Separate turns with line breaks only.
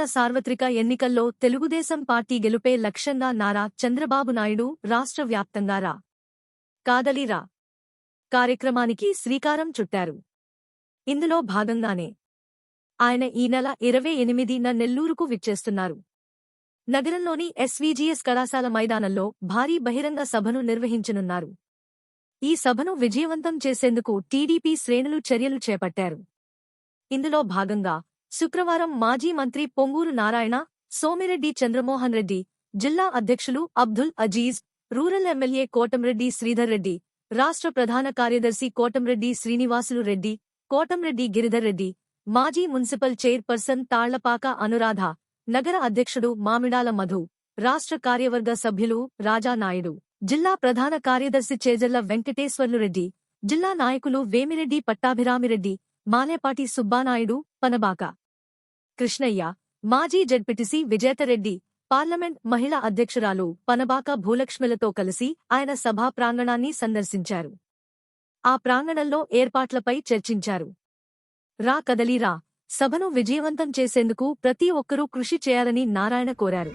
జరగనున్న సార్వత్రిక ఎన్నికల్లో తెలుగుదేశం పార్టీ గెలుపే లక్ష్యంగా నారా చంద్రబాబు నాయుడు రాష్ట్ర వ్యాప్తంగా రా. కాదలిరా కార్యక్రమానికి శ్రీకారం చుట్టారు. ఇందులో భాగంగానే ఆయన ఈ నెల ఇరవై ఎనిమిదిన నెల్లూరుకు విచ్చేస్తున్నారు. నగరంలోని ఎస్వీజీఎస్ కళాశాల మైదానంలో భారీ బహిరంగ సభను నిర్వహించనున్నారు. ఈ సభను విజయవంతం చేసేందుకు టీడీపీ శ్రేణులు చర్యలు చేపట్టారు. ఇందులో భాగంగా శుక్రవారం మాజీ మంత్రి పొంగూరు నారాయణ సోమిరెడ్డి చంద్రమోహన్ రెడ్డి జిల్లా అధ్యక్షులు అబ్దుల్ అజీజ్ రూరల్ ఎమ్మెల్యే కోటంరెడ్డి శ్రీధర్ రెడ్డి రాష్ట్ర ప్రధాన కార్యదర్శి కోటంరెడ్డి శ్రీనివాసులు రెడ్డి కోటంరెడ్డి గిరిధర్ రెడ్డి మాజీ మున్సిపల్ చైర్పర్సన్ తాళ్ళపాక అనురాధ నగర అధ్యక్షుడు మామిడాల మధు రాష్ట్ర కార్యవర్గ సభ్యులు రాజానాయుడు జిల్లా ప్రధాన కార్యదర్శి చేజల్ల వెంకటేశ్వర్లురెడ్డి జిల్లా నాయకులు వేమిరెడ్డి పట్టాభిరామిరెడ్డి మానేపాటి సుబ్బానాయుడు పనబాక. కృష్ణయ్య మాజీ జడ్పిటిసి విజేతరెడ్డి పార్లమెంట్ మహిళా అధ్యక్షురాలు పనబాక భూలక్ష్మిలతో కలిసి ఆయన సభా ప్రాంగణాన్ని సందర్శించారు. ఆ ప్రాంగణంలో ఏర్పాట్లపై చర్చించారు. రా కదలీరా సభను విజయవంతం చేసేందుకు ప్రతి ఒక్కరూ కృషి చేయాలని నారాయణ కోరారు.